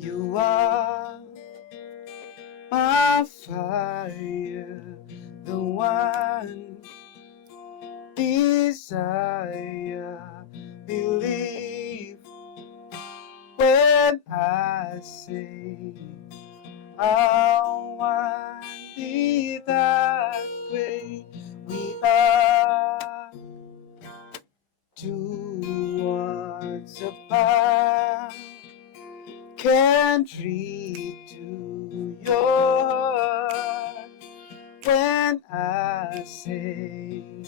You are my fire, the one desire. Believe when I say I want it that way. We are two worlds apart. Can't read to your heart when I say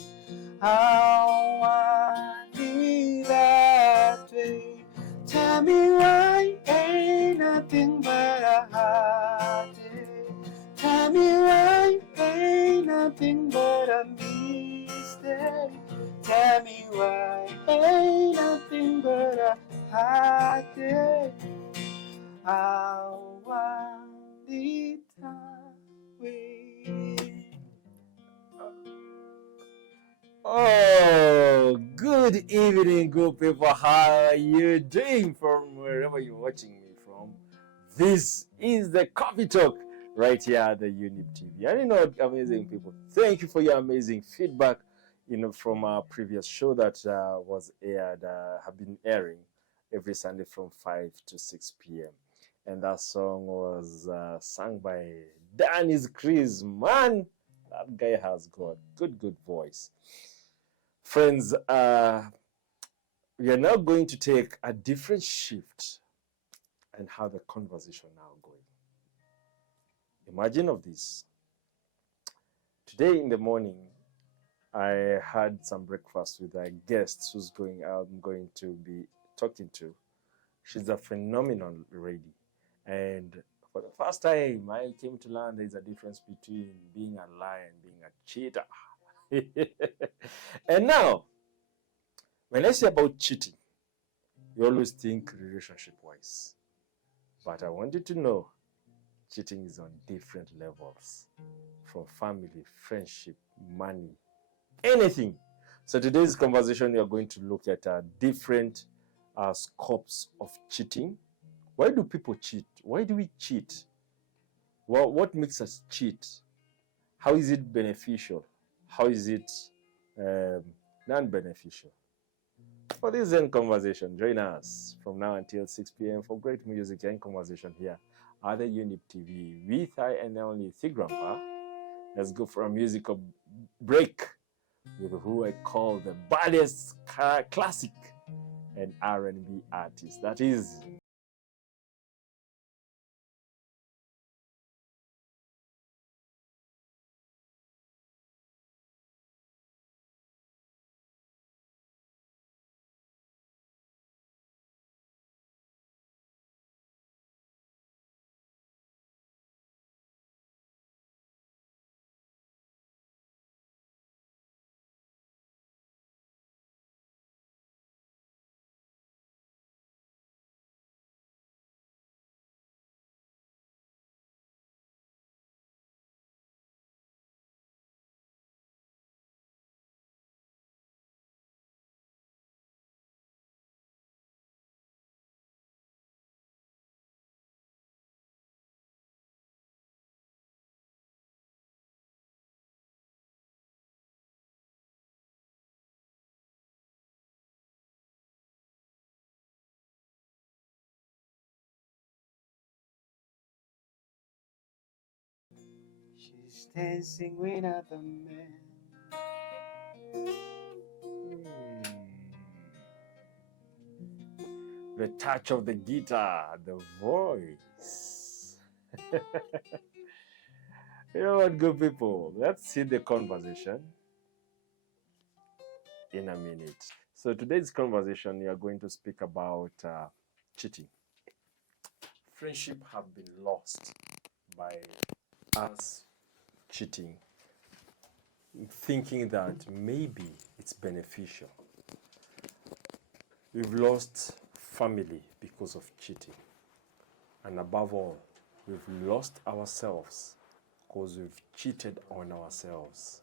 I want it that way. Tell me why ain't nothing but a heartache. Tell me why ain't nothing but a mistake. Tell me why ain't nothing but a heartache. I want it that way. Oh, good evening, good people. How are you doing from wherever you're watching me from? This is the Coffee Talk right here at the Younib TV. And you know what, amazing people, thank you for your amazing feedback. From our previous show that was aired, have been airing every Sunday from 5 to 6 p.m. And that song was sung by Danyz Chris. Man, that guy has got good voice. Friends, we are now going to take a different shift and have the conversation now going. Imagine of this. Today in the morning, I had some breakfast with a guest I'm going to be talking to. She's a phenomenal lady. And for the first time, I came to learn there's a difference between being a liar and being a cheater. And now, when I say about cheating, you always think relationship-wise. But I want you to know, cheating is on different levels. From family, friendship, money, anything. So today's conversation, we are going to look at different scopes of cheating. Why do people cheat? Why do we cheat? Well, what makes us cheat? How is it beneficial? How is it non-beneficial? For this Zen conversation, join us from now until 6 p.m. for great music and conversation here at the Younib TV with I and only the Grandpa. Let's go for a musical break with who I call the baddest classic and R&B artist. That is she's dancing with other men. The touch of the guitar, the voice. You know what, good people? Let's see the conversation in a minute. So today's conversation, we are going to speak about cheating. Friendship have been lost by us cheating, thinking that maybe it's beneficial. We've lost family because of cheating. And above all, we've lost ourselves because we've cheated on ourselves.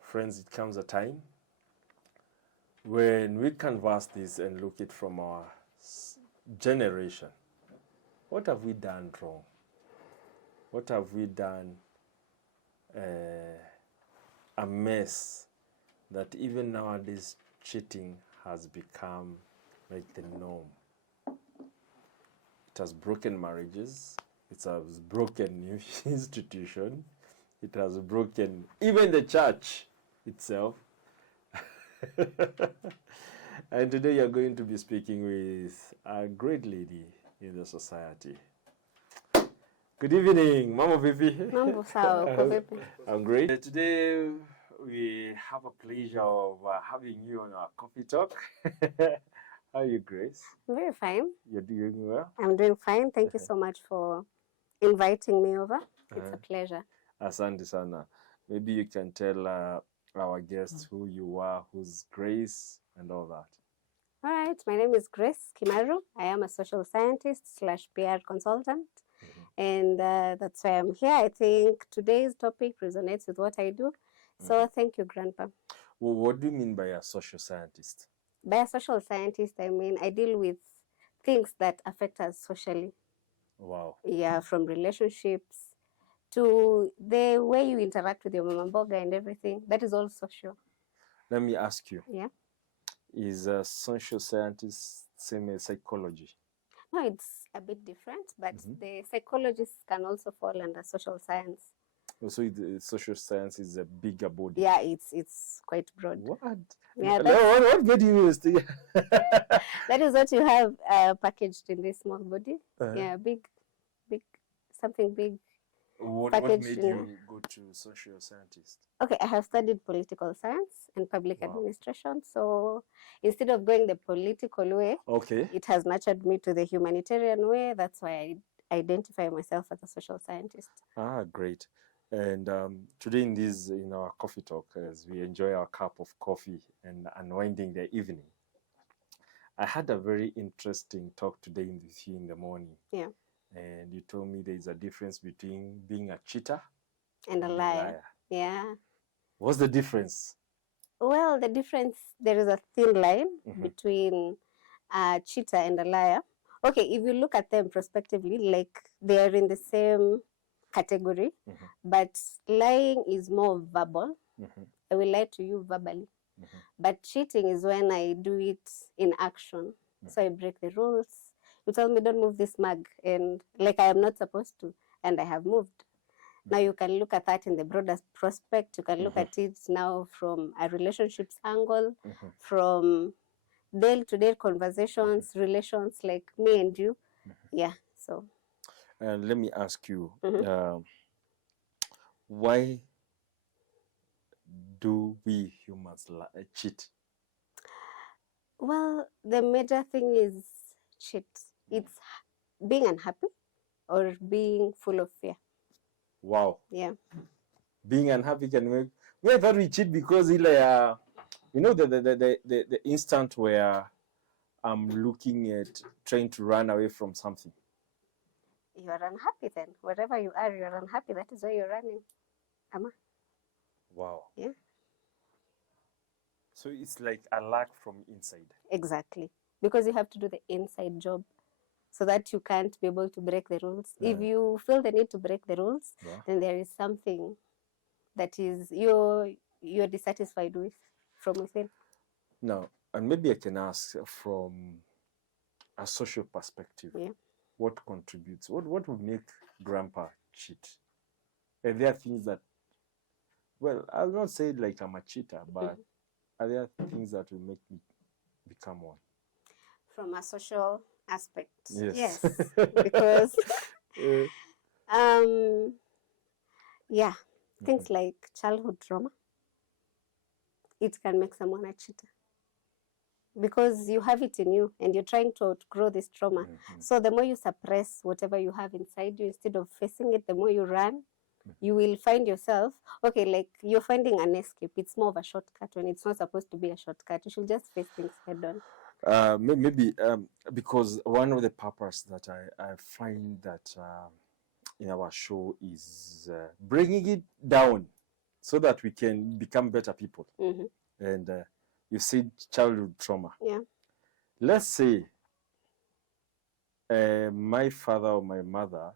Friends, it comes a time When we canvass this and look it from our generation, what have we done wrong? What have we done a mess that even nowadays cheating has become like the norm? It has broken marriages. It has broken new institution. It has broken even the church itself. And today you're going to be speaking with a great lady in the society. Good evening, Mama Phoebe. Mambo sawa, uko vipi? I'm great. Today we have a pleasure of having you on our coffee talk. How are you, Grace? I'm very fine. You're doing well? I'm doing fine. Thank you so much for inviting me over. It's a pleasure. Asante sana. Maybe you can tell our guests who you are, who's Grace, and all that. All right. My name is Grace Kimaru. I am a social scientist / PR consultant. And that's why I'm here. I think today's topic resonates with what I do. So thank you, Grandpa. Well, what do you mean by a social scientist? By a social scientist, I mean I deal with things that affect us socially. Wow. Yeah, from relationships to the way you interact with your mama mboga and everything. That is all social. Let me ask you. Yeah. Is a social scientist same as psychology? No, it's a bit different, but the psychologists can also fall under social science. So social science is a bigger body. Yeah, it's quite broad. What? Yeah, what made you use? That is what you have packaged in this small body. Yeah, big, something big. What made you go to social scientist? Okay, I have studied political science and public administration. So instead of going the political way, it has nurtured me to the humanitarian way. That's why I identify myself as a social scientist. Ah, great. And today in our coffee talk, as we enjoy our cup of coffee and unwinding the evening, I had a very interesting talk today with you in the morning. Yeah. And you told me there is a difference between being a cheater and a liar. Yeah. What's the difference? Well, the difference, there is a thin line between a cheater and a liar. Okay, if you look at them prospectively, like they are in the same category, but lying is more verbal. I will lie to you verbally. But cheating is when I do it in action. So I break the rules. You tell me don't move this mug, and like I am not supposed to, and I have moved. Now you can look at that in the broader prospect. You can look at it now from a relationships angle, from day-to-day conversations, relations like me and you. Yeah, so. Let me ask you, why do we humans cheat? Well, the major thing is cheat. It's being unhappy or being full of fear. Wow. Yeah. Being unhappy can make. We thought we cheat because the instant where I'm looking at trying to run away from something. You are unhappy then. Wherever you are, you are unhappy. That is why you're running. Ama. Wow. Yeah. So it's like a lack from inside. Exactly. Because you have to do the inside job so that you can't be able to break the rules. If you feel the need to break the rules, then there is something that is you're dissatisfied with from within. Now, and maybe I can ask from a social perspective, what contributes? What would make Grandpa cheat? Are there things that, well, I'll not say like I'm a cheater, but are there things that will make me become one? From a social aspect. Yes. Because things like childhood trauma, it can make someone a cheater. Because you have it in you and you're trying to outgrow this trauma. So the more you suppress whatever you have inside you, instead of facing it, the more you run, you will find yourself, okay, like you're finding an escape. It's more of a shortcut when it's not supposed to be a shortcut. You should just face things head on. Maybe because one of the purpose that I find that in our show is bringing it down so that we can become better people. And you see childhood trauma. Yeah. Let's say my father or my mother,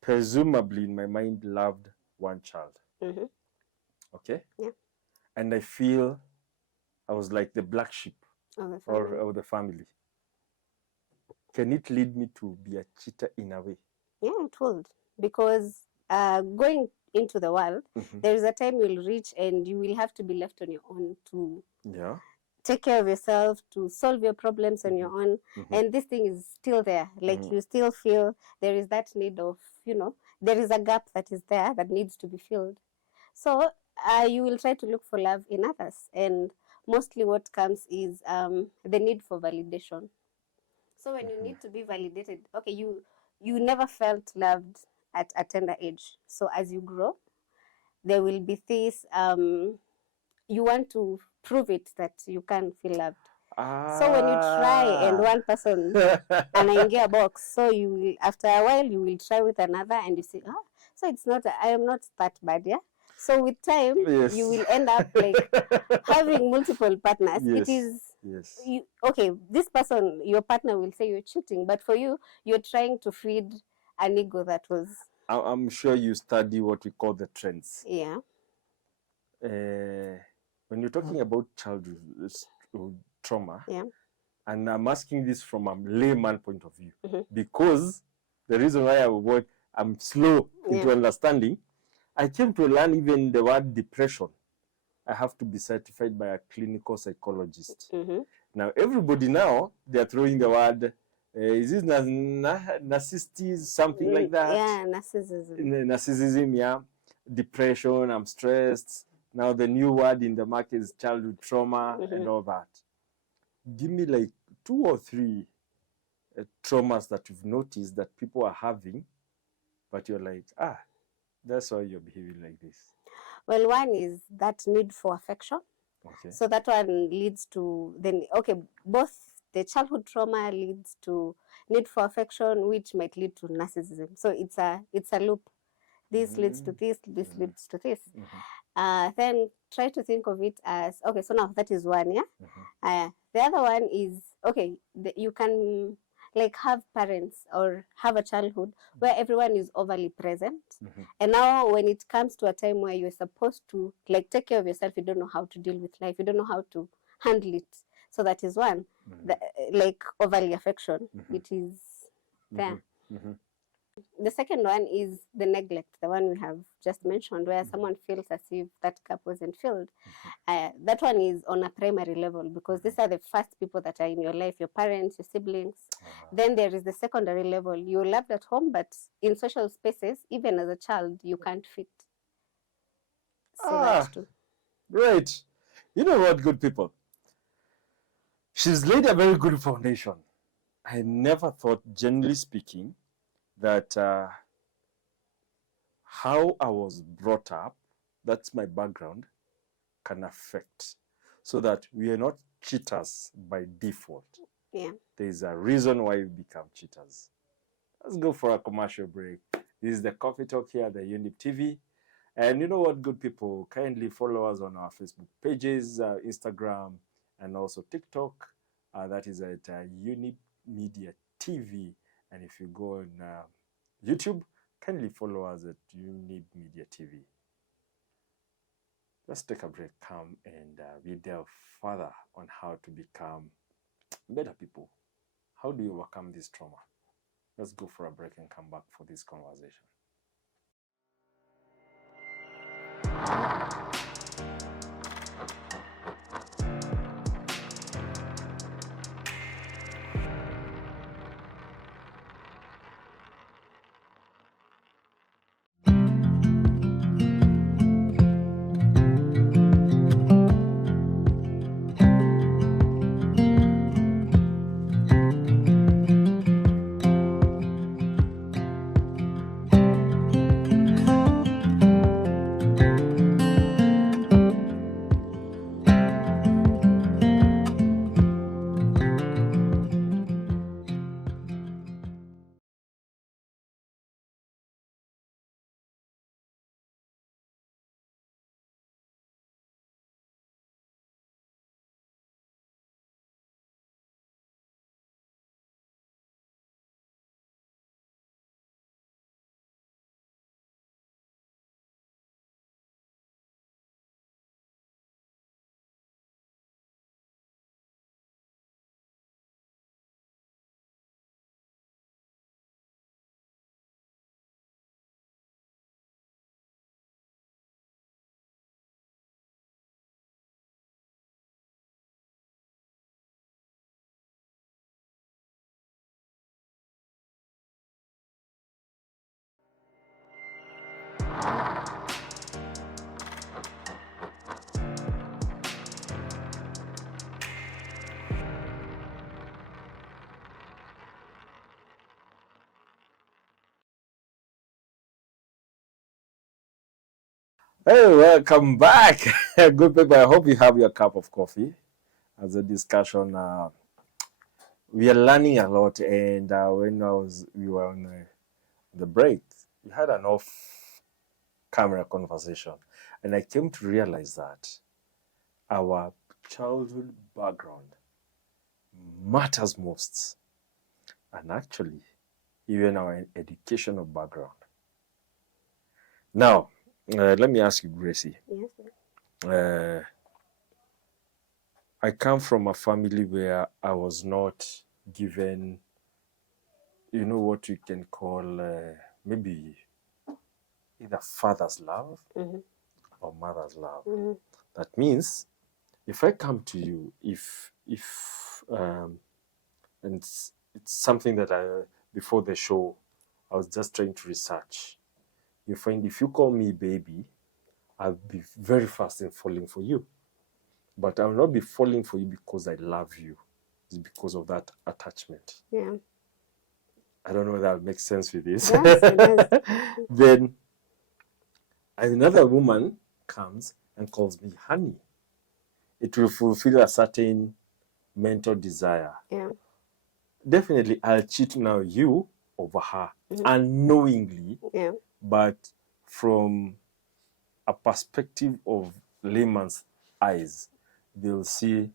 presumably in my mind, loved one child. Mm-hmm. Okay? Yeah. And I feel I was like the black sheep Of the family. of the family. Can it lead me to be a cheater in a way? Yeah, it would. Because going into the world, there is a time you'll reach and you will have to be left on your own to Yeah. take care of yourself, to solve your problems on your own. And this thing is still there. Like you still feel there is that need of, there is a gap that is there that needs to be filled. So you will try to look for love in others. And mostly what comes is the need for validation. So when you need to be validated, okay, you never felt loved at a tender age. So as you grow, there will be this, you want to prove it that you can feel loved. So when you try and one person anaingia box, so you will, after a while you will try with another and you say, so it's not, I am not that bad, yeah? So with time, Yes. you will end up like having multiple partners. Yes. It is, Yes. okay, this person, your partner will say you're cheating, but for you, you're trying to feed an ego that was... I'm sure you study what we call the trends. Yeah. When you're talking about childhood trauma, Yeah. and I'm asking this from a layman point of view, because the reason why I'm slow into understanding, I came to learn even the word depression. I have to be certified by a clinical psychologist. Now, everybody now, they're throwing the word, is this narcissism, something like that? Yeah, narcissism. Narcissism, yeah. Depression, I'm stressed. Now, the new word in the market is childhood trauma and all that. Give me like 2 or 3 traumas that you've noticed that people are having, but you're like, that's why you're behaving like this. Well, one is that need for affection. Okay. So that one leads to, then, okay, both the childhood trauma leads to need for affection, which might lead to narcissism. So it's a loop. This leads to this, this leads to this. Then try to think of it as, okay, so now that is one, yeah? The other one is, okay, you can like have parents or have a childhood where everyone is overly present. And now when it comes to a time where you're supposed to like take care of yourself, you don't know how to deal with life, you don't know how to handle it. So that is one, like overly affection, which is there. The second one is the neglect, the one we have just mentioned, where someone feels as if that cup wasn't filled. That one is on a primary level because these are the first people that are in your life, your parents, your siblings. Then there is the secondary level. You're loved at home, but in social spaces, even as a child, you can't fit. So that's true. Great. You know what, good people? She's laid a very good foundation. I never thought, generally speaking, that how I was brought up, that's my background, can affect. So that we are not cheaters by default. Yeah. There's a reason why we become cheaters. Let's go for a commercial break. This is the Coffee Talk here at the Younib TV. And you know what, good people? Kindly follow us on our Facebook pages, Instagram, and also TikTok. That is at Younib Media TV. And if you go on YouTube, kindly follow us at Younib Media TV. Let's take a break, come and we delve further on how to become better people. How do you overcome this trauma? Let's go for a break and come back for this conversation. Hey, welcome back. Good people. I hope you have your cup of coffee. As a discussion, we are learning a lot. And when we were on the break, we had an off-camera conversation, and I came to realize that our childhood background matters most, and actually, even our educational background. Now, let me ask you, Gracie. Yes. I come from a family where I was not given, what you can call maybe either father's love or mother's love. That means if I come to you, and it's something that before the show, I was just trying to research. You find if you call me baby, I'll be very fast in falling for you. But I will not be falling for you because I love you. It's because of that attachment. Yeah. I don't know whether that makes sense with this. Yes, it does. Then another woman comes and calls me honey. It will fulfill a certain mental desire. Yeah. Definitely, I'll cheat now you over her unknowingly. Yeah. But from a perspective of layman's eyes, they'll see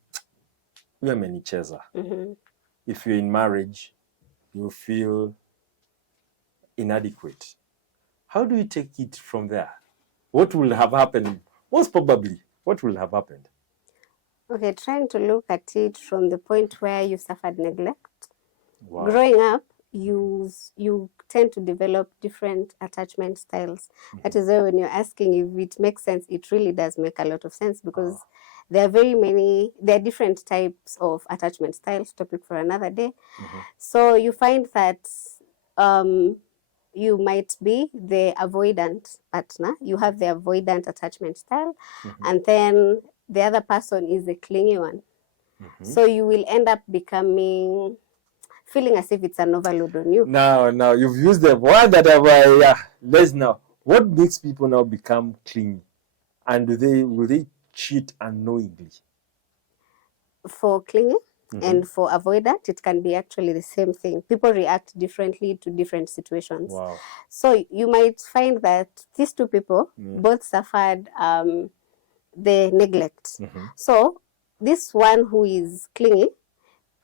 we are menicheza. If you're in marriage, you feel inadequate. How do you take it from there? What will have happened? Most probably, what will have happened? Okay, trying to look at it from the point where you suffered neglect. Wow. Growing up, you tend to develop different attachment styles. That is why when you're asking if it makes sense, it really does make a lot of sense, because there are different types of attachment styles, topic for another day. So you find that you might be the avoidant partner. You have the avoidant attachment style, and then the other person is the clingy one. So you will end up feeling as if it's an overload on you. Now you've used the word that let's now. What makes people now become clingy? And will they cheat unknowingly? For clingy and for avoidant, it can be actually the same thing. People react differently to different situations. Wow. So you might find that these two people both suffered the neglect. So this one who is clingy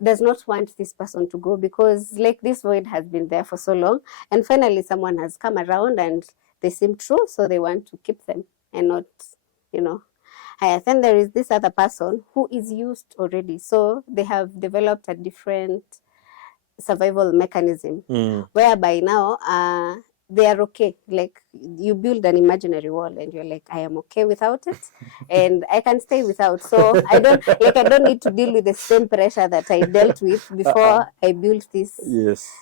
does not want this person to go, because like this void has been there for so long, and finally someone has come around and they seem true, so they want to keep them and not, Then there is this other person who is used already, so they have developed a different survival mechanism whereby now they are okay. Like you build an imaginary wall and you're like, I am okay without it and I can stay without. So I don't need to deal with the same pressure that I dealt with before I built this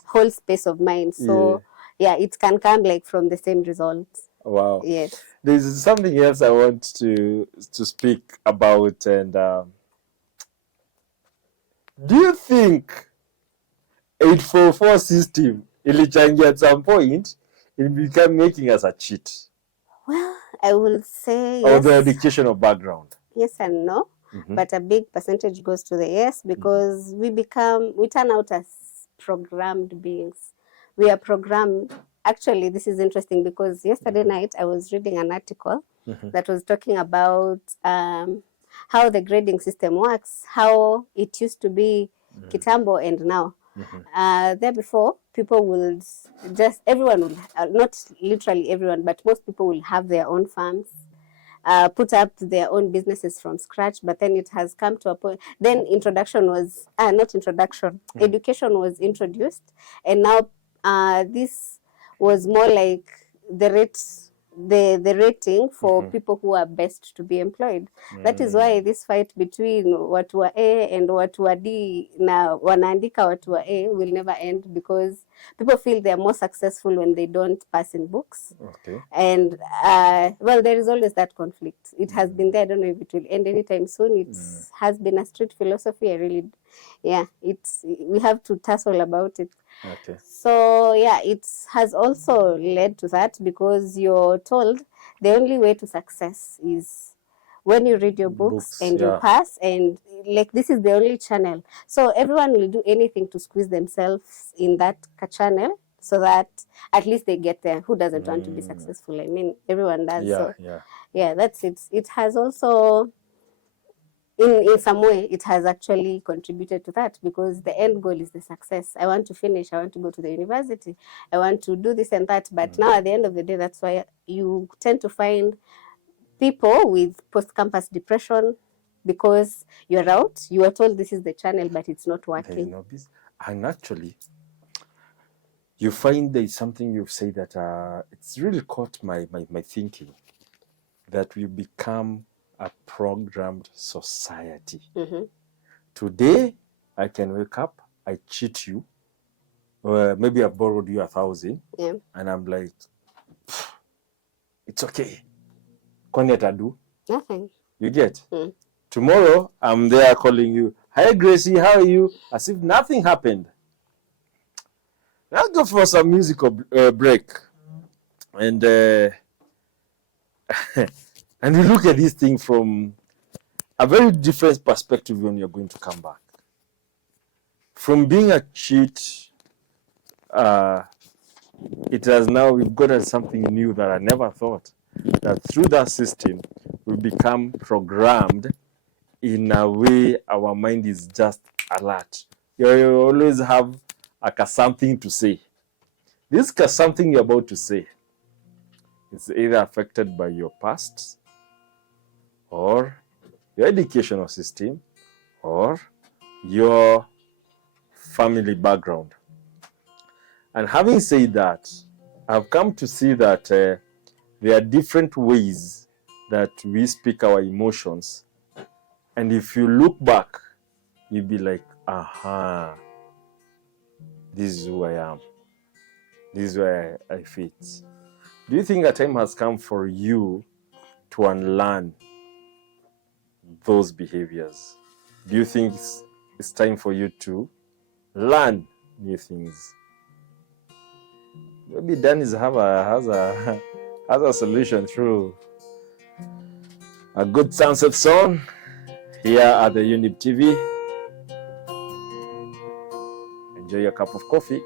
whole space of mine. So yeah, it can come like from the same results. Wow. Yes. There's something else I want to speak about, and do you think 844 system ilichangia at some point it become making us a cheat? Well, I will say or yes. the educational background? Yes and no, but a big percentage goes to the yes, because we turn out as programmed beings. We are programmed. Actually, this is interesting because yesterday night I was reading an article that was talking about how the grading system works, how it used to be kitambo and now. There before, people would everyone would, not literally everyone, but most people will have their own farms, put up their own businesses from scratch. But then it has come to a point, then education was introduced. And now this was more like the rating for people who are best to be employed. That is why this fight between watu wa A and watu wa D na wanaandika watu wa A will never end, because people feel they are more successful when they don't pass in books. Okay. And well, there is always that conflict. It has been there. I don't know if it will end anytime soon. It has been a street philosophy. We have to tussle about it. Okay. So yeah, it has also led to that, because you're told the only way to success is when you read your books and you pass, and like this is the only channel. So everyone will do anything to squeeze themselves in that channel so that at least they get there. Who doesn't want to be successful? I mean, everyone does. Yeah, that's it. It has also, in some way, it has actually contributed to that, because the end goal is the success. I want to finish, I want to go to the university, I want to do this and that. But now at the end of the day, that's why you tend to find people with post-campus depression, because you're out, you are told this is the channel, but it's not working. And actually, you find there's something you've said that it's really caught my thinking, that we become a programmed society. Today, I can wake up, I cheat you, or maybe I borrowed you 1,000, and I'm like, it's okay. Do nothing. You get? Tomorrow I'm there calling you, hi Gracie, how are you? As if nothing happened. Let's go for some musical break, and and we look at this thing from a very different perspective when you're going to come back. From being a cheat, it has now, we've got something new that I never thought. That through that system, we become programmed in a way our mind is just alert. You always have something to say. This something you're about to say is either affected by your past, or your educational system, or your family background. And having said that, I've come to see that there are different ways that we speak our emotions. And if you look back, you'll be like, aha, this is who I am. This is where I fit. Do you think a time has come for you to unlearn those behaviors? Do you think it's time for you to learn new things? Maybe Danyz has a solution through a good sunset song here at the Younib TV. Enjoy your cup of coffee.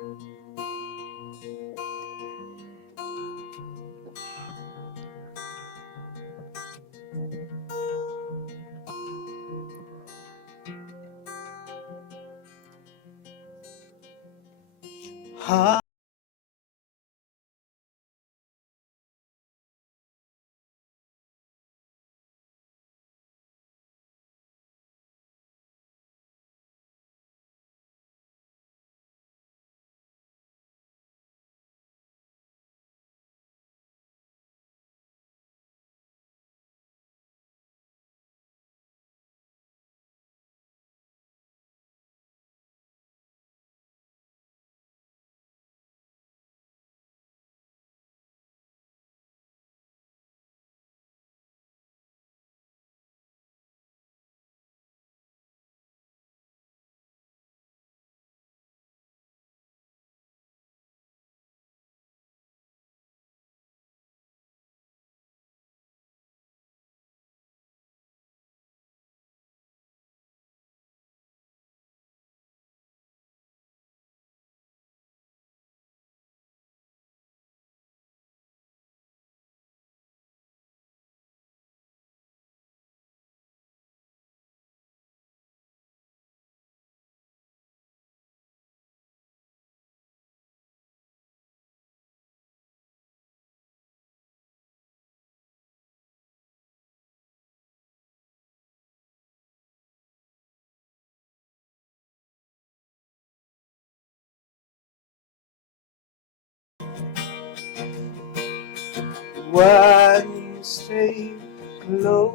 Why you stay closer?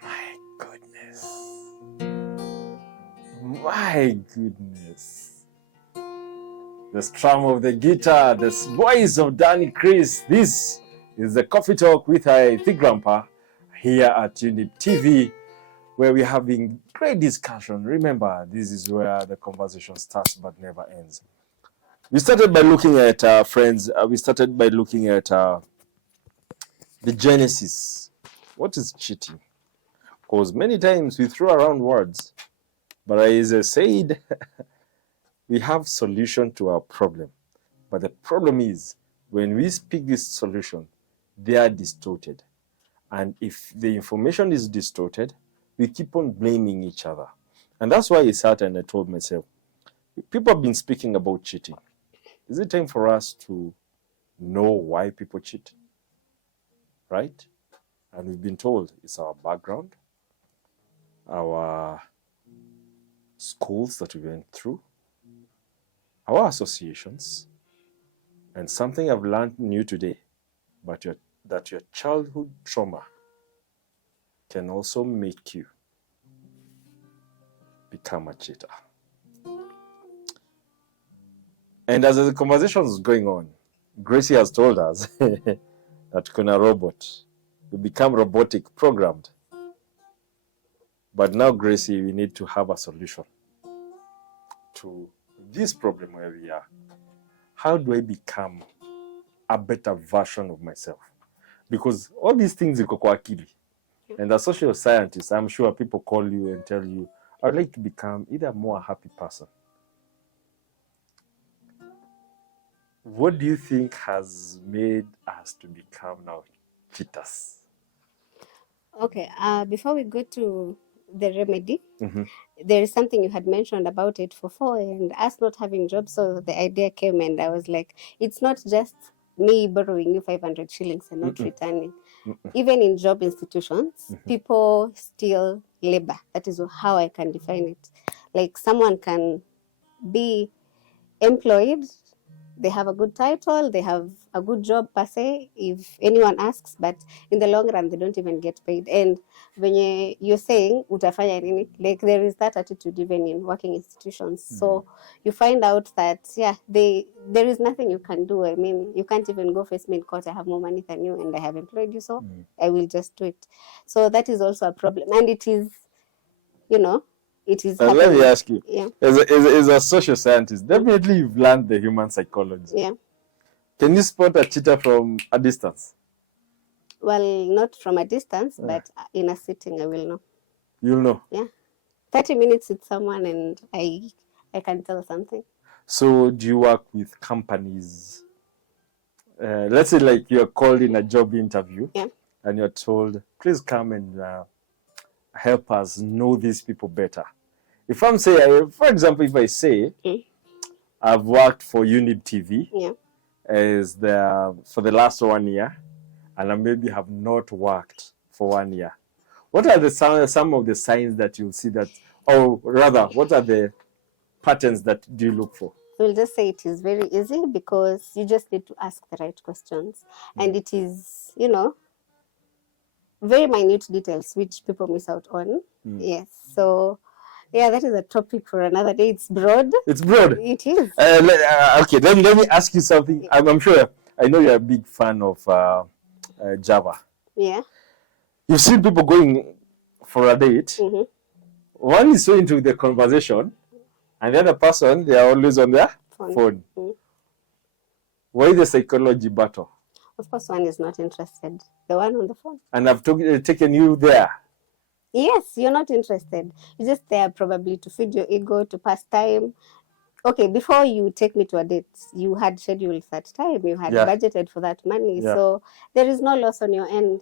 My goodness. My goodness. The strum of the guitar, the voice of Danny Chris. This is the Coffee Talk with I Think Grandpa here at Younib TV, where we're having great discussion. Remember, this is where the conversation starts but never ends. We started by looking at friends. We started by looking at the genesis. What is cheating? Because many times we throw around words, but as I said, we have solution to our problem. But the problem is when we speak this solution, they are distorted. And if the information is distorted, we keep on blaming each other. And that's why I sat and I told myself, people have been speaking about cheating. Is it time for us to know why people cheat? Right? And we've been told it's our background, our schools that we went through, our associations, and something I've learned new today, but that your childhood trauma can also make you become a cheater. And as the conversation is going on, Gracie has told us that kuna robot, you become robotic programmed. But now, Gracie, we need to have a solution to this problem where we are. How do I become a better version of myself? Because all these things iko kwa akili. And as social scientists, I'm sure people call you and tell you, I'd like to become either a more happy person. What do you think has made us to become now cheaters? Okay, before we go to the remedy, there is something you had mentioned about 844 and us not having jobs. So the idea came and I was like, it's not just me borrowing you 500 shillings and not returning. Even in job institutions, people steal labor. That is how I can define it. Like someone can be employed, they have a good title, they have a good job per se, if anyone asks, but in the long run, they don't even get paid. And when you're saying, utafanya nini, like there is that attitude even in working institutions. So you find out that, yeah, there is nothing you can do. I mean, you can't even go face me in court. I have more money than you and I have employed you, so I will just do it. So that is also a problem. And it is, it is happening. Let me ask you, yeah. as a social scientist, definitely you've learned the human psychology. Yeah. Can you spot a cheater from a distance? Well, not from a distance, but in a sitting, I will know. You'll know? Yeah. 30 minutes with someone and I can tell something. So do you work with companies? Let's say like you're called in a job interview and you're told, please come and help us know these people better. If I'm saying, for example, if I say, I've worked for Younib TV for the last 1 year, and I maybe have not worked for 1 year. What are some of the signs that you'll see that, or rather, what are the patterns that do you look for? We'll just say it is very easy because you just need to ask the right questions. And it is, very minute details which people miss out on. Yes. So, yeah, that is a topic for another day. It's broad. It's broad. It is. Okay, let me ask you something. I'm sure, I know you're a big fan of Java. Yeah. You've seen people going for a date. One is so into the conversation, and the other person, they are always on their phone. Why the psychology battle? Of course, one is not interested. The one on the phone. And I've taken you there. Yes, you're not interested. You're just there probably to feed your ego, to pass time. Okay, before you take me to a date, you had scheduled that time. You had budgeted for that money. Yeah. So there is no loss on your end.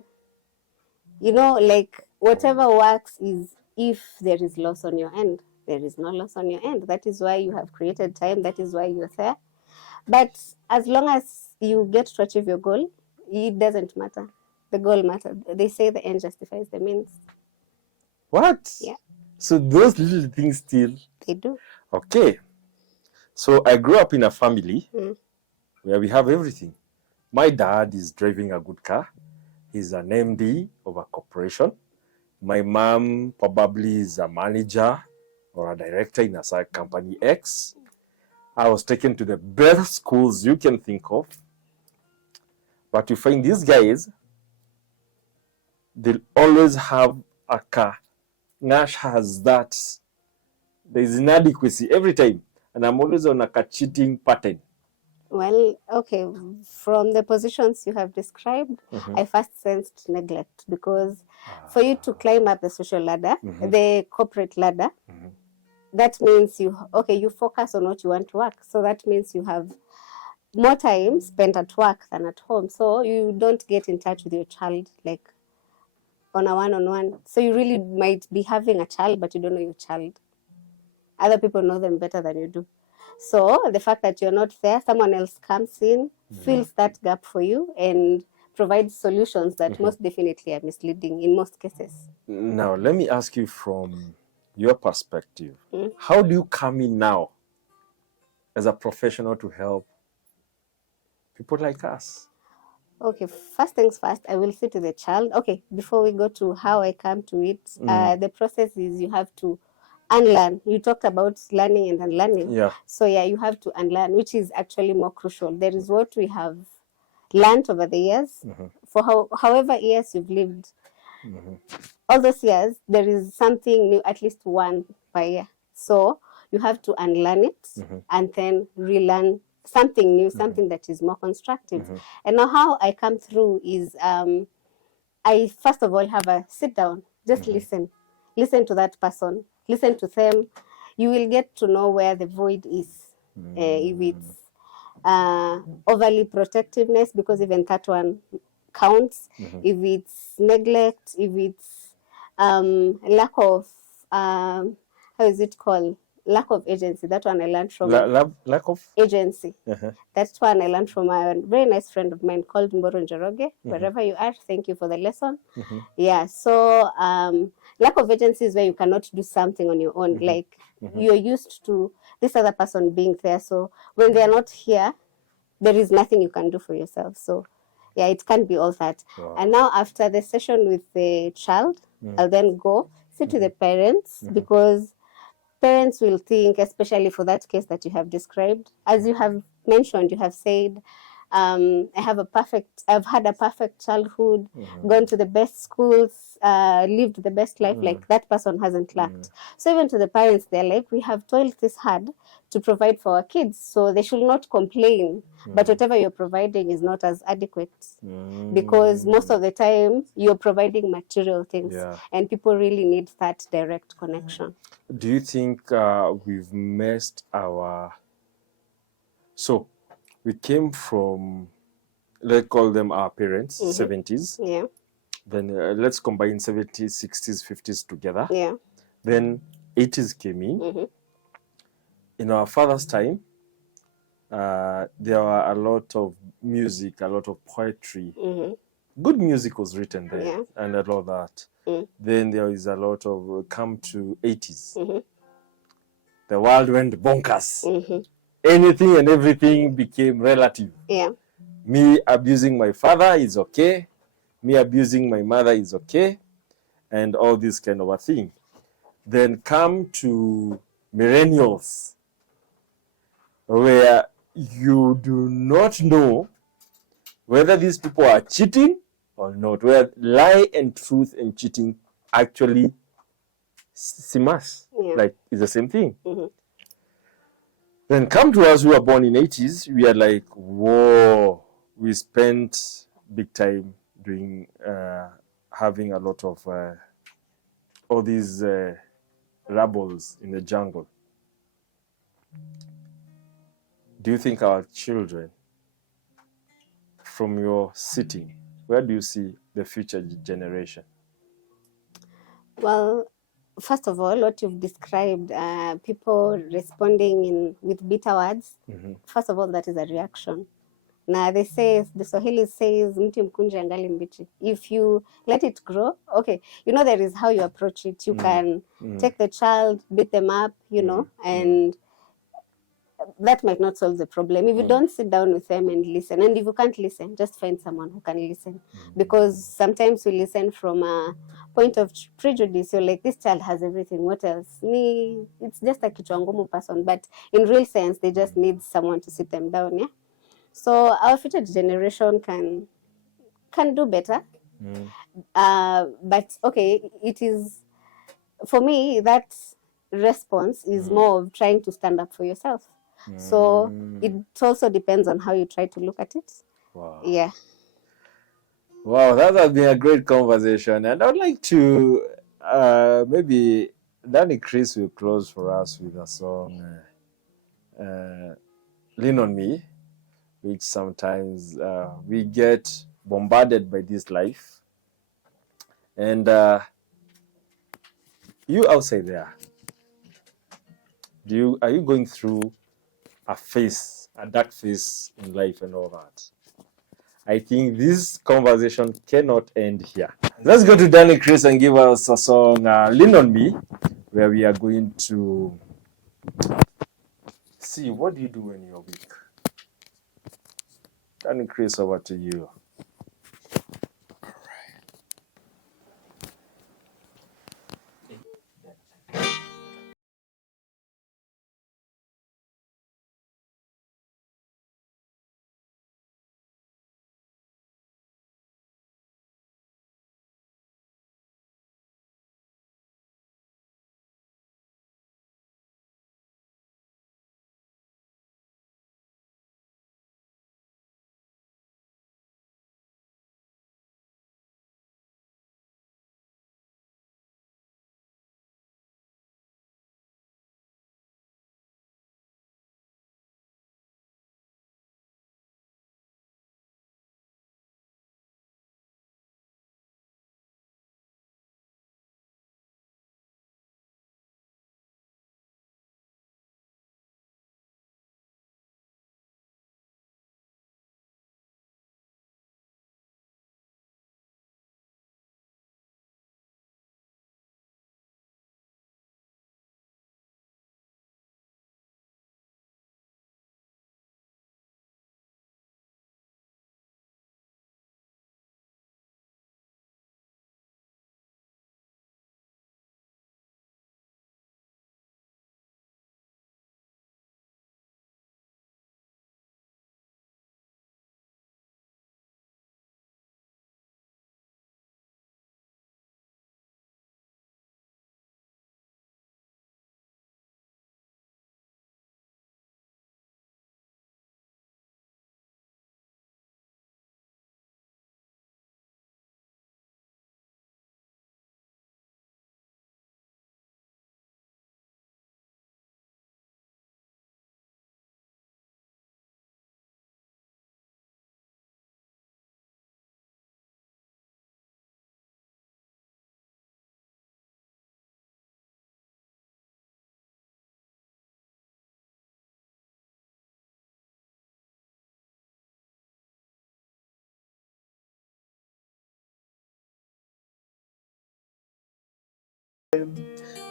Like whatever works is if there is loss on your end. There is no loss on your end. That is why you have created time. That is why you're there. But as long as you get to achieve your goal, it doesn't matter. The goal matters. They say the end justifies the means. What? Yeah. So those little things still? They do. Okay. So I grew up in a family where we have everything. My dad is driving a good car. He's an MD of a corporation. My mom probably is a manager or a director in a company X. I was taken to the best schools you can think of. But you find these guys, they'll always have a car. Nash has that. There is inadequacy every time. And I'm always on a cheating pattern. Well, okay, from the positions you have described, Mhm. I first sensed neglect because for you to climb up the social ladder, the corporate ladder, that means you focus on what you want to work. So that means you have more time spent at work than at home. So you don't get in touch with your child like on a one-on-one. So you really might be having a child, but you don't know your child. Other people know them better than you do. So the fact that you're not there, someone else comes in, fills that gap for you, and provides solutions that most definitely are misleading in most cases. Now, let me ask you from your perspective, Mm. how do you come in now as a professional to help people like us? Okay, first things first, I will say to the child, okay, before we go to how I come to it, the process is you have to unlearn. You talked about learning and unlearning. Yeah. So yeah, you have to unlearn, which is actually more crucial. There is what we have learned over the years. For however years you've lived, all those years, there is something new, at least one per year. So you have to unlearn it and then relearn something new, something that is more constructive. And now how I come through is I first of all have a sit down, just listen. Listen to that person, listen to them. You will get to know where the void is. If it's overly protectiveness, because even that one counts. If it's neglect, if it's lack of how is it called? Lack of agency. That one I learned from Lack of agency. That's one I learned from a very nice friend of mine called Mboro Njoroge. Wherever you are, thank you for the lesson. Yeah, so lack of agency is where you cannot do something on your own. Like you're used to this other person being there. So when they are not here, there is nothing you can do for yourself. So yeah, it can't be all that. Wow. And now after the session with the child, I'll then go sit with the parents because parents will think, especially for that case that you have described, as you have mentioned, you have said, I've had a perfect childhood, gone to the best schools, lived the best life, like that person hasn't lacked. So even to the parents, they're like, we have toiled this hard to provide for our kids, so they should not complain, but whatever you're providing is not as adequate. Because most of the time you're providing material things, and people really need that direct connection. Do you think we've messed our... So we came from, let's call them our parents, 70s. Yeah. Then let's combine 70s, 60s, 50s together. Yeah. Then 80s came in. In our father's time, there were a lot of music, a lot of poetry. Good music was written there, and a lot of that. Then there is a lot of, come to 80s. The world went bonkers. Anything and everything became relative. Yeah. Me abusing my father is okay. Me abusing my mother is okay. And all this kind of a thing. Then come to millennials, where you do not know whether these people are cheating or not, where lie and truth and cheating actually simas, like it's the same thing. Then come to us who are born in 80s, we are like, whoa, we spent big time doing, having a lot of all these rebels in the jungle. Do you think our children, from your sitting, where do you see the future generation? Well, first of all, what you've described, people responding with bitter words, first of all, that is a reaction. Now they say, the Swahili says, mti mkunje angali mbichi. If you let it grow, okay, there is how you approach it. You can take the child, beat them up, and that might not solve the problem. If you don't sit down with them and listen, and if you can't listen, just find someone who can listen. Because sometimes we listen from a point of prejudice. You're like, this child has everything. What else? It's just a kichwangumu person. But in real sense, they just need someone to sit them down. Yeah. So our future generation can do better. But okay, it is, for me, that response is more of trying to stand up for yourself. So it also depends on how you try to look at it. Wow. Yeah. Wow, that has been a great conversation. And I would like to maybe Danny Chris will close for us with a song, Lean on Me, which sometimes we get bombarded by this life. And you outside there, are you going through a dark phase in life and all that? I think this conversation cannot end here. Let's go to Danny Chris and give us a song, Lean on Me, where we are going to see what do you do when you're weak. Danny Chris, over to you.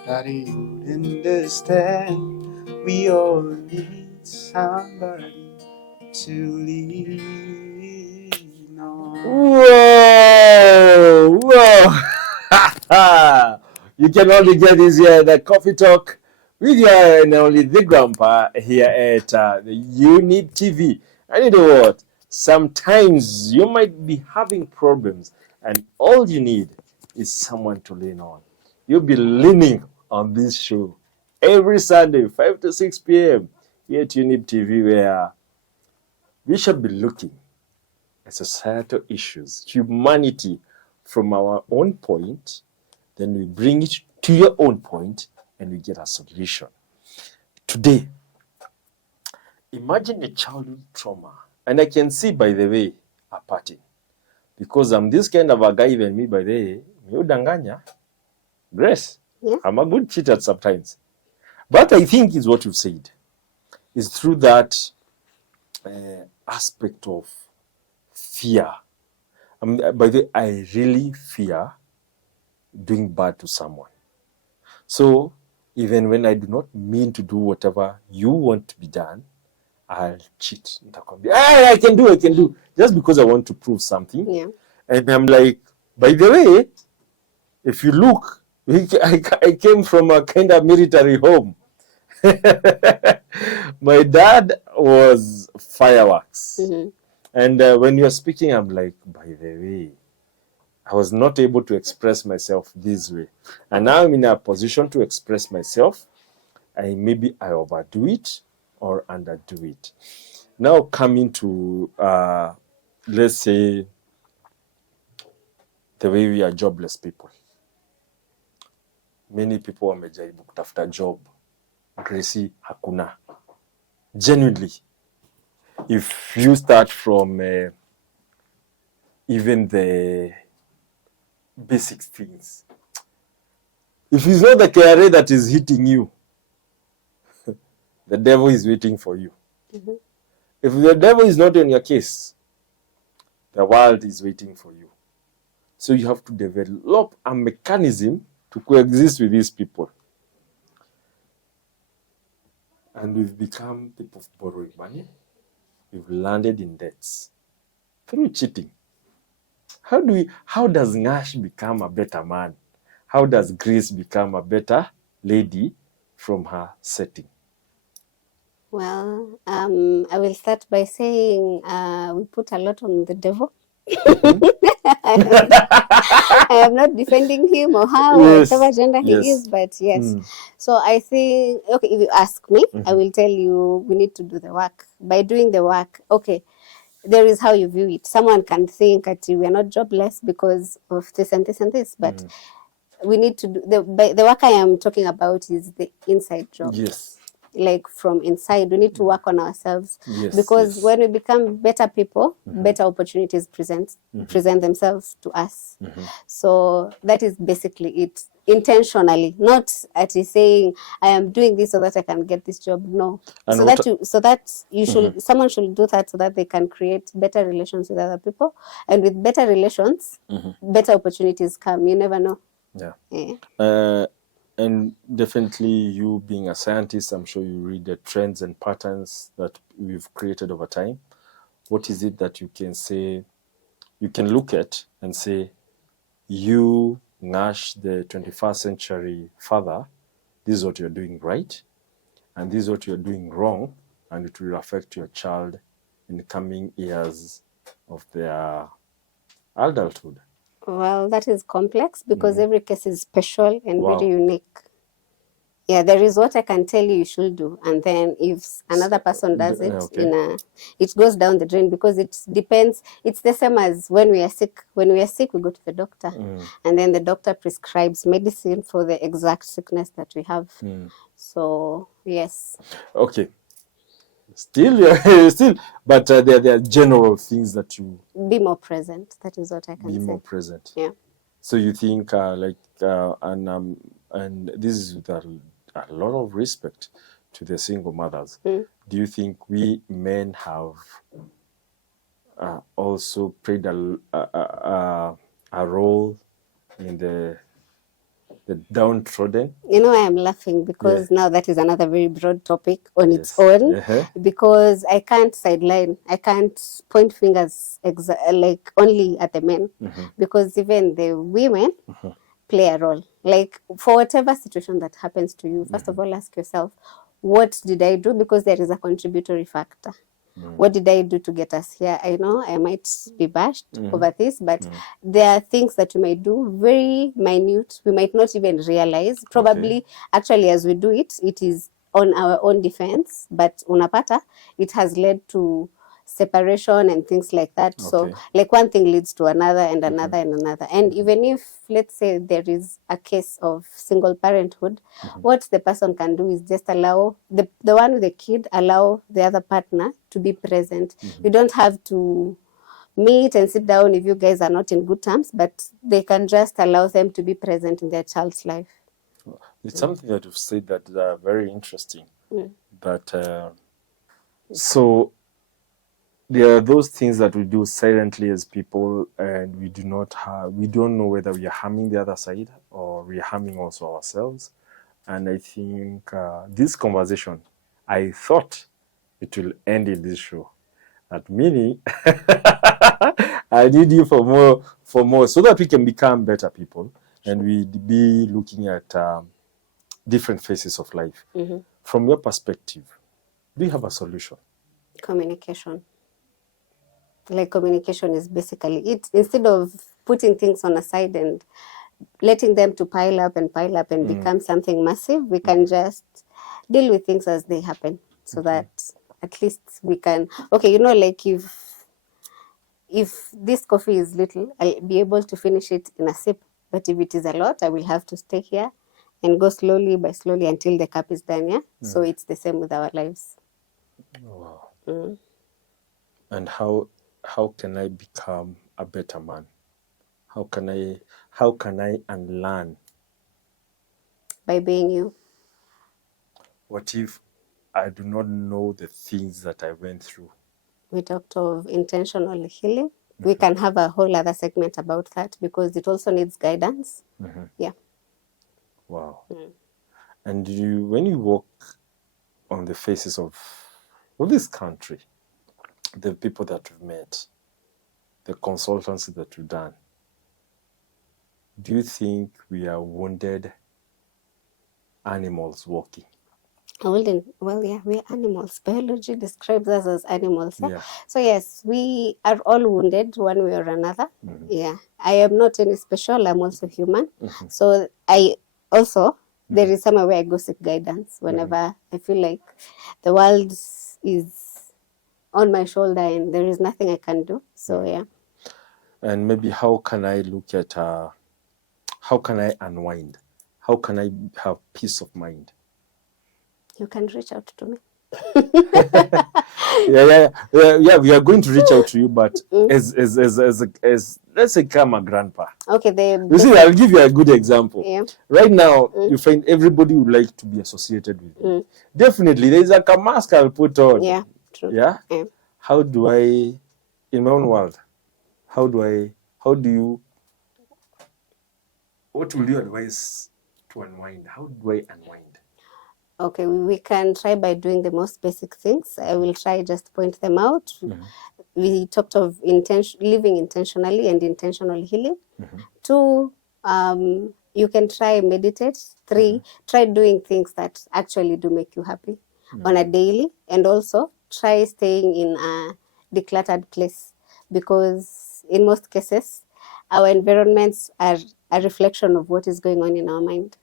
That you understand, we all need somebody to lean on. Whoa! You can only get this here at the Coffee Talk with your and only the grandpa here at the Younib TV. And you know what? Sometimes you might be having problems, and all you need is someone to lean on. You'll be leaning on this show every Sunday, 5 to 6 p.m. here at Younib TV, where we shall be looking at societal issues, humanity from our own point, then we bring it to your own point and we get a solution. Today, imagine a childhood trauma. And I can see, by the way, a pattern. Because I'm this kind of a guy, even me, by the way, udanganya. Grace, Yeah. I'm a good cheater sometimes. But I think is what you've said. Is through that aspect of fear. By the way, I really fear doing bad to someone. So even when I do not mean to do whatever you want to be done, I'll cheat. I can do, just because I want to prove something. Yeah. And I'm like, by the way, if you look, I came from a kind of military home. My dad was fireworks. Mm-hmm. And when you're speaking, I'm like, by the way, I was not able to express myself this way. And now I'm in a position to express myself. Maybe I overdo it, or underdo it. Now coming to, let's say, the way we are jobless people. Many people wamejaribu kutafuta job. Gracie hakuna. Genuinely, if you start from even the basic things, if it's not the KRA that is hitting you, the devil is waiting for you. Mm-hmm. If the devil is not in your case, the world is waiting for you. So you have to develop a mechanism to coexist with these people. And we've become people of borrowing money. We've landed in debts through cheating. How does Nash become a better man? How does Grace become a better lady from her setting? Well, I will start by saying we put a lot on the devil. I am not defending him or her or whatever gender he is, but yes. So I think, okay, if you ask me, I will tell you we need to do the work. By doing the work, okay, there is how you view it. Someone can think that we are not jobless because of this and this and this, but we need to do the work I am talking about is the inside job. Yes. Like from inside, we need to work on ourselves, because when we become better people, better opportunities present themselves to us. So that is basically it, intentionally, not at saying I am doing this so that I can get this job. No, and so that you should someone should do that so that they can create better relations with other people, and with better relations, better opportunities come. You never know. And definitely, you being a scientist, I'm sure you read the trends and patterns that we've created over time. What is it that you can say, you can look at and say, you, Nash, the 21st century father, this is what you're doing right, and this is what you're doing wrong, and it will affect your child in the coming years of their adulthood? Well, that is complex because every case is special and very unique. Yeah, there is what I can tell you should do, and then if another person does it, it goes down the drain, because it depends. It's the same as when we are sick. When we are sick, we go to the doctor, and then the doctor prescribes medicine for the exact sickness that we have. So yes. Okay. Still, but there are general things that you be more present. That is what I can say. Be more present. Yeah. So you think and this is with a lot of respect to the single mothers. Do you think we men have also played a role in the downtrodden? You know, I am laughing because now that is another very broad topic on its own, because I can't sideline, I can't point fingers like only at the men, because even the women play a role. Like for whatever situation that happens to you, first of all, ask yourself, what did I do? Because there is a contributory factor. What did I do to get us here? I know I might be bashed over this, but there are things that you might do, very minute. We might not even realize. Probably, actually, as we do it, it is on our own defense, but unapata, it has led to separation and things like that. So like one thing leads to another and another and another. And even if, let's say, there is a case of single parenthood, what the person can do is just allow the one with the kid, allow the other partner to be present. You don't have to meet and sit down if you guys are not in good terms, but they can just allow them to be present in their child's life. It's something that you've said that is very interesting. But so there are those things that we do silently as people, and we don't know whether we are harming the other side or we are harming also ourselves. And I think this conversation, I thought it will end in this show. At Mini, I need you for more, so that we can become better people, and we be looking at different phases of life. From your perspective, do you have a solution? Communication. Like communication is basically it. Instead of putting things on a side and letting them to pile up and become something massive, we can just deal with things as they happen. so that at least we can, okay, you know, like if this coffee is little, I'll be able to finish it in a sip. But if it is a lot, I will have to stay here and go slowly by slowly until the cup is done. Yeah. So it's the same with our lives. Wow. Mm. And how can I become a better man? How can I unlearn? By being you. What if I do not know the things that I went through? We talked of intentional healing. We can have a whole other segment about that because it also needs guidance. Yeah. Wow. And when you walk on the faces of this country, the people that we've met, the consultancy that we've done, do you think we are wounded animals walking? Well, yeah, we're animals. Biology describes us as animals. Yeah? Yeah. So, yes, we are all wounded one way or another. Yeah. I am not any special. I'm also human. So, I also, there is somewhere where I go seek guidance whenever I feel like the world is on my shoulder and there is nothing I can do. So, yeah. And maybe how can I look at, how can I unwind? How can I have peace of mind? You can reach out to me. Yeah, we are going to reach out to you, but as let's say I'm a grandpa. Okay, you see, I'll give you a good example. Yeah. Right now, you find everybody would like to be associated with you. Definitely, there's like a mask I'll put on. Yeah, true. Yeah? Yeah. How do I, in my own world, what will you advise to unwind? How do I unwind? Okay, we can try by doing the most basic things. I will try just point them out. We talked of living intentionally and intentional healing. 2, you can try meditate. 3, try doing things that actually do make you happy on a daily, and also try staying in a decluttered place, because in most cases our environments are a reflection of what is going on in our mind.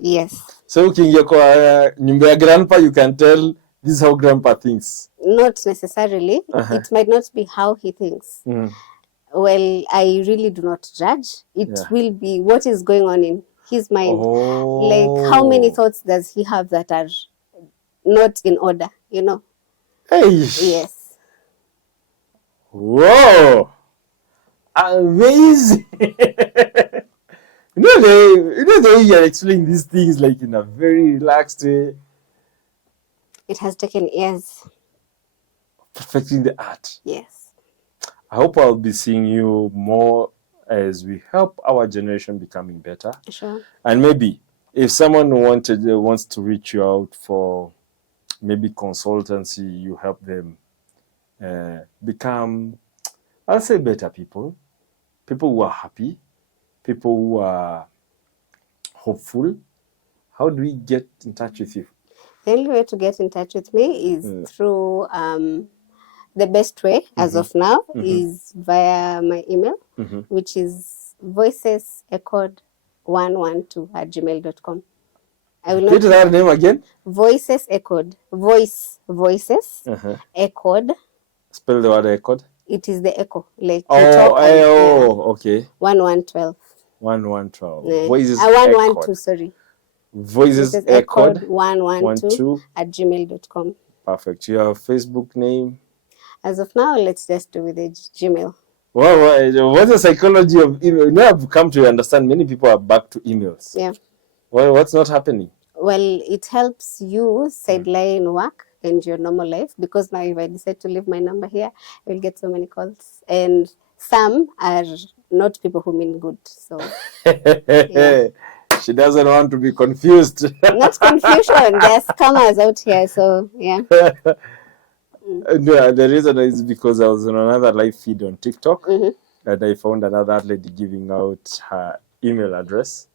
Yes. So ukiingia kwa nyumba ya grandpa, you can tell this is how grandpa thinks. Not necessarily. It might not be how he thinks. Well, I really do not judge. It will be what is going on in his mind. Like, how many thoughts does he have that are not in order, you know? Hey. Yes. Whoa. Amazing. You know the way you're explaining these things like in a very relaxed way. It has taken years. Perfecting the art. Yes. I hope I'll be seeing you more as we help our generation becoming better. Sure. And maybe if someone wants to reach you out for maybe consultancy, you help them become, I'll say, better people who are happy, people who are hopeful. How do we get in touch with you? The only way to get in touch with me is through the best way as of now is via my email, which is voicesechoed112@gmail.com. I will Repeat that name again. Voicesechoed. Echoed. Spell the word echoed. It is the echo, like okay. 1112. 1112. Voices 112. Sorry. Voices echoed 112@gmail.com. Perfect. Your Facebook name? As of now, let's just do with the Gmail. Well, what's the psychology of email? Now I've come to understand many people are back to emails. Yeah. Well, what's not happening? Well, it helps you sideline work and your normal life, because now if I decide to leave my number here, I will get so many calls. And some are not people who mean good. So yeah. She doesn't want to be confused. Not confusion. There are scammers out here. So yeah. No, the reason is because I was on another live feed on TikTok and I found another lady giving out her email address,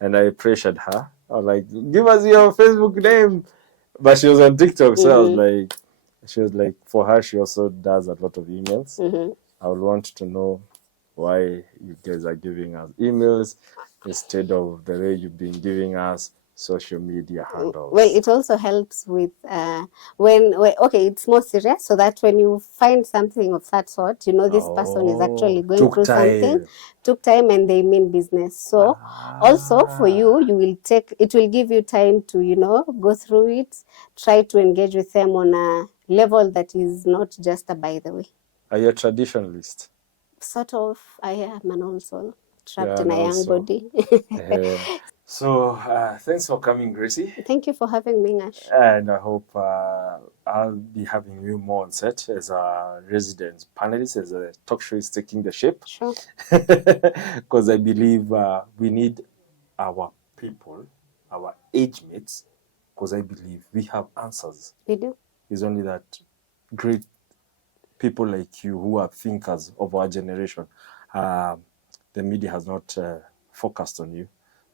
and I pressured her. I was like, give us your Facebook name. But she was on TikTok, so I was like, she was like, for her, she also does a lot of emails. I would want to know why you guys are giving us emails instead of the way you've been giving us social media handles? Well, it also helps with okay, it's more serious, so that when you find something of that sort, you know this person is actually going took through something, time. took time, and they mean business. So also for you, it will give you time to, you know, go through it, try to engage with them on a level that is not just a by the way. Are you a traditionalist? Sort of. I am an old soul trapped Yeah, in and a young also, body. So thanks for coming, Gracie. Thank you for having me, Nash. And I hope I'll be having you more on set as a resident panelist, as a talk show is taking the shape. Sure. Because I believe we need our people, our age mates, because I believe we have answers. We do. It's only that great people like you who are thinkers of our generation, the media has not focused on you.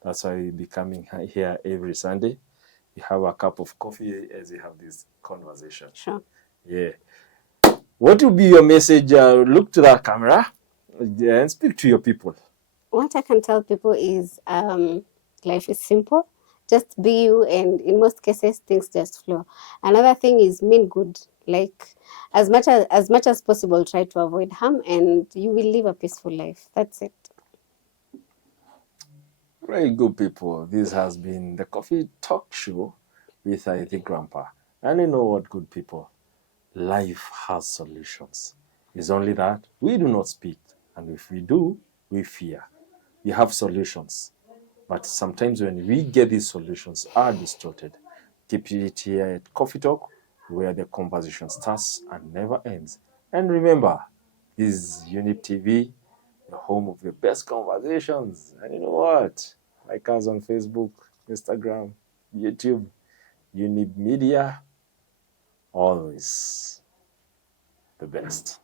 That's why we'll be coming here every Sunday. We have a cup of coffee as we have this conversation. Sure. Yeah. What will be your message? Look to that camera and speak to your people. What I can tell people is life is simple. Just be you, and in most cases, things just flow. Another thing is mean good. Like as much as possible, try to avoid harm, and you will live a peaceful life. That's it. Very good, people. This has been the Coffee Talk Show with the Grandpa. And you know what, good people? Life has solutions. It's only that we do not speak. And if we do, we fear. We have solutions. But sometimes when we get these solutions are distorted. Keep it here at Coffee Talk, where the conversation starts and never ends. And remember, this is Younib TV, the home of the best conversations. And you know what? Like us on Facebook, Instagram, YouTube, Younib Media, always the best.